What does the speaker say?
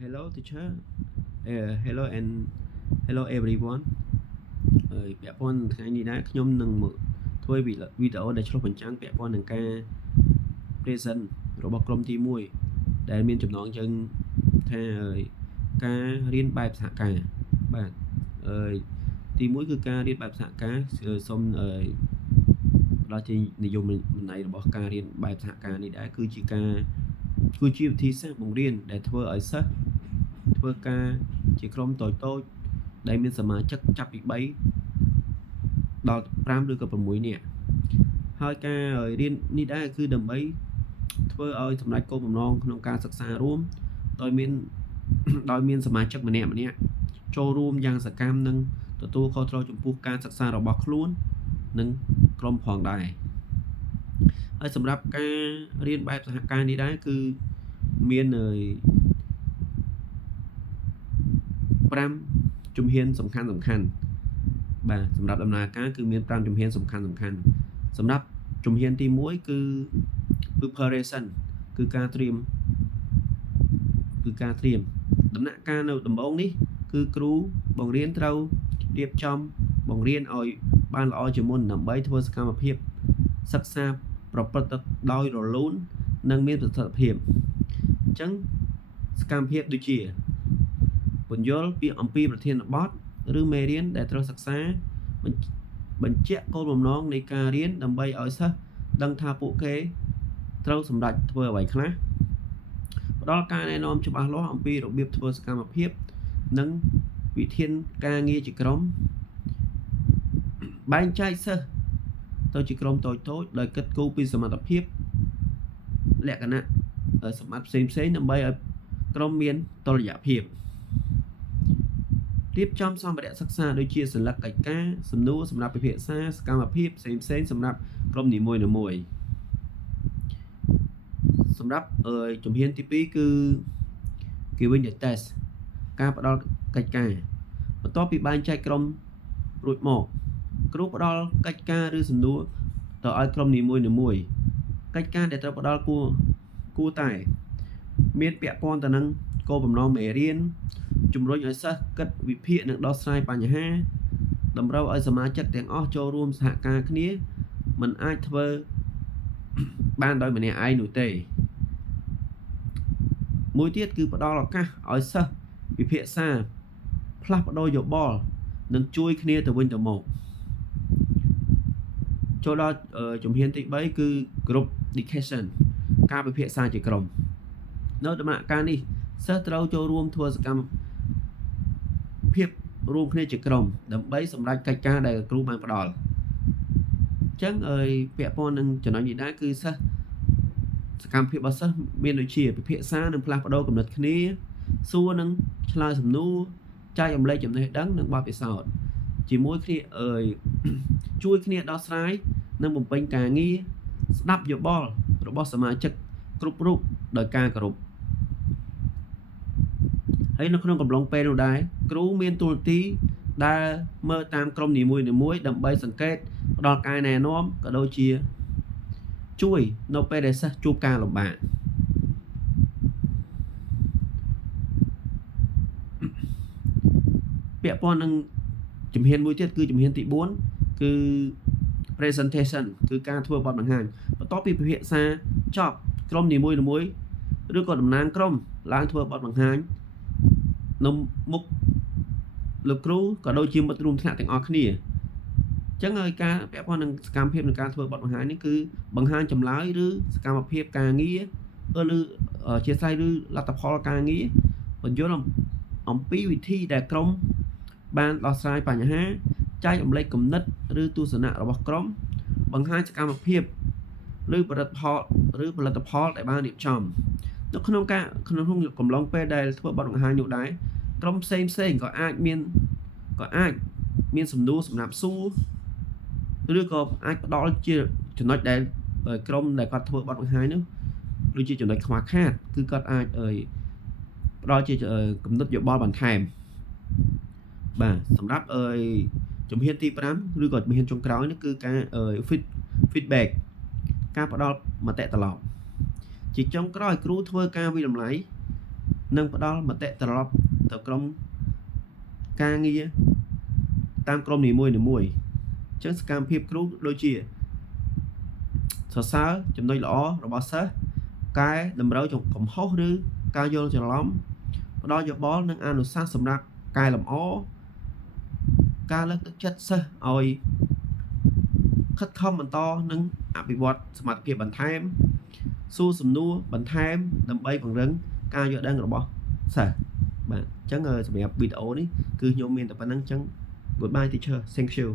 Hello teacher. Hello and hello everyone. ពាក់ព័ន្ធថ្ងៃនេះដែរខ្ញុំនឹងមកធ្វើវីដេអូដែលឆ្លុះបញ្ចាំងពាក់ព័ន្ធនឹងការ present របស់ក្រុមទី1ដែលមានចំណងជើងថាការរៀនបែបសហការបាទទី1គឺការរៀនបែបសហការសូមផ្ដល់ជានិយមន័យរបស់ការរៀនបែបសហការនេះដែរគឺជាវិធីសាស្ត្របង្រៀនដែលធ្វើឲ្យសិស្សធ្វើការជាក្រុមតូចៗដែលមានសមាជិកចាប់ពី3ដល់5ឬក៏6នាក់ហើយការរៀននេះដែរគឺដើម្បីធ្វើឲ្យសម្រេចគោលបំណងក្នុងការសិក្សារួមដោយមានសមាជិកម្នាក់ចូលរួមយ៉ាងសកម្មនិងទទួលខុសត្រូវចំពោះការសិក្សារបស់ខ្លួននិងក្រុមផងដែរហើយសម្រាប់ការរៀនបែបសហការនេះដែរគឺមាន5ជំហានសំខាន់បាទសម្រាប់ដំណើរការគឺមាន5ជំហានសំខាន់សម្រាប់ជំហានទី1គឺ preparation គឺការត្រៀមដំណាក់កាលនៅដំបូងនេះគឺគ្រូបង្រៀនត្រូវរៀបចំបង្រៀនឲ្យបានល្អជាមុនដើម្បីធ្វើសកម្មភាពសិក្សាប្រព្រឹត្តទៅដោយរលូននិងមានប្រសិទ្ធភាពអញ្ចឹងសកម្មភាពដូចជាពន្យល់អំពីប្រធានបទឬមេរៀនដែលត្រូវសិក្សាបញ្ជាក់គោលបំណងនៃការរៀនដើម្បីឲ្យសិស្សដឹងថាពួកគេត្រូវសម្រេចធ្វើអ្វីខ្លះផ្ដល់ការណែនាំច្បាស់លាស់អំពីរបៀបធ្វើសកម្មភាពនិងវិធានការងារជាក្រុមបែងចែកសិស្សទៅជាក្រុមតូចៗដោយគិតគូរពីសមត្ថភាពលក្ខណៈសម្បត្តិផ្សេងៗដើម្បីឲ្យក្រុមមានតុល្យភាពរៀបចំសម្ភារៈសិក្សាដូចជាសញ្ញាកិច្ចការសំណួរសម្រាប់ពិភាក្សាសកម្មភាពផ្សេងៗសម្រាប់ក្រុមនីមួយៗសម្រាប់ជំហានទី2គឺ giving the test ការផ្ដល់កិច្ចការបន្ទាប់ពីបែងចែកក្រុមរួចមកគ្រូផ្ដល់កិច្ចការឬសំណួរទៅឲ្យក្រុមនីមួយៗកិច្ចការដែលត្រូវផ្ដល់គួរតែមានពាក់ព័ន្ធទៅនឹងគោលបំណងមេរៀនជំរុញឲ្យសិស្សគិតវិភាគនិងដោះស្រាយបញ្ហាតម្រូវឲ្យសមាជិកទាំងអស់ចូលរួមសហការគ្នាមិនអាចធ្វើបានដោយម្នាក់ឯងនោះទេមួយទៀតគឺផ្ដល់ឱកាសឲ្យសិស្សពិភាក្សាផ្លាស់ប្ដូរយោបល់និងជួយគ្នាទៅវិញទៅមកចូលដល់ជំហានទី3គឺ group discussion ការពិភាក្សាជាក្រុមនៅដំណាក់កាលនេះសិស្សត្រូវចូលរួមធ្វើសកម្មភាពរួមគ្នាជាក្រុមដើម្បីសម្រេចកិច្ចការដែលគ្រូបានផ្ដល់អញ្ចឹងពាក់ព័ន្ធនឹងចំណុចនេះដែរគឺសិស្សសកម្មភាពរបស់សិស្សមានដូចជាពិភាក្សានិងផ្លាស់ប្ដូរគំនិតគ្នាសួរនិងឆ្លើយសំណួរចែករំលែកចំណេះដឹងនិងបទពិសោធន៍ជាមួយគ្នាជួយគ្នាដោះស្រាយនិងបំពេញការងារស្ដាប់យោបល់របស់សមាជិកគ្រប់រូបដោយការគោរពហើយនៅក្នុងកំឡុងពេលនោះដែរគ្រូមានតួនាទីដែលមើលតាមក្រុមនីមួយដើម្បីសង្កេតផ្ដល់ការណែនាំក៏ដូចជាជួយនៅពេលដែលសិស្សជួបការលំបាកពាក់ព័ន្ធនឹងជំហានមួយទៀតគឺជំហានទី4គឺ presentation គឺការធ្វើបទបង្ហាញបន្ទាប់ពីពិភាក្សាចប់ក្រុមនីមួយឬក៏តំណាងក្រុមឡើងធ្វើបទបង្ហាញនៅមុខលោកគ្រូក៏ដូចជាមិត្តរួមថ្នាក់ទាំងអស់គ្នាអញ្ចឹងហើយការពាក់ព័ន្ធនឹងសកម្មភាពនៃការធ្វើបទបង្ហាញនេះគឺបង្ហាញចម្លើយឬសកម្មភាពការងារឬជាស្រ័យឬលទ្ធផលការងារបញ្យល់អំពីវិធីដែលក្រុមបានដោះស្រាយបញ្ហាចែករំលែកគំនិតឬទស្សនៈរបស់ក្រុមបង្ហាញសកម្មភាពឬផលិតផលដែលបានរៀបចំនៅក្នុងកំឡុងពេលដែលធ្វើបទបង្ហាញនោះដែរក្រុមផ្សេងក៏អាចមានសំណួរសម្រាប់សួរឬក៏អាចផ្ដល់ជាចំណុចដែលក្រុមដែលគាត់ធ្វើបទបង្ហាញនោះដូចជាចំណុចខ្វះខាតគឺគាត់អាចផ្ដល់ជាគំនិតយោបល់បន្ថែមបាទសម្រាប់ជំហានទី5ឬក៏ជំហានចុងក្រោយនេះគឺការfeedback ការផ្ដល់មតិត្រឡប់ជាចុងក្រោយគ្រូធ្វើការវិតម្លៃ និងផ្ដល់មតិត្រឡប់ទៅក្រុមការងារតាមក្រុមនីមួយៗអញ្ចឹងសកម្មភាពគ្រូដូចជាសរសើរចំណុចល្អរបស់សិស្សកែតម្រូវកំហុសឬការយល់ច្រឡំផ្ដល់យោបល់និងអនុសាសន៍សម្រាប់កែលម្អការលើកទឹកចិត្តសិស្សឲ្យខិតខំបន្តនិងអភិវឌ្ឍសមត្ថភាពបន្ថែមសួរសំណួរបន្ថែមដើម្បីពង្រឹងការយល់ដឹងរបស់សិស្សបាទអញ្ចឹងសម្រាប់វីដេអូនេះគឺខ្ញុំមានតែប៉ុណ្្នឹងអញ្ចឹង Goodbye teacher thank you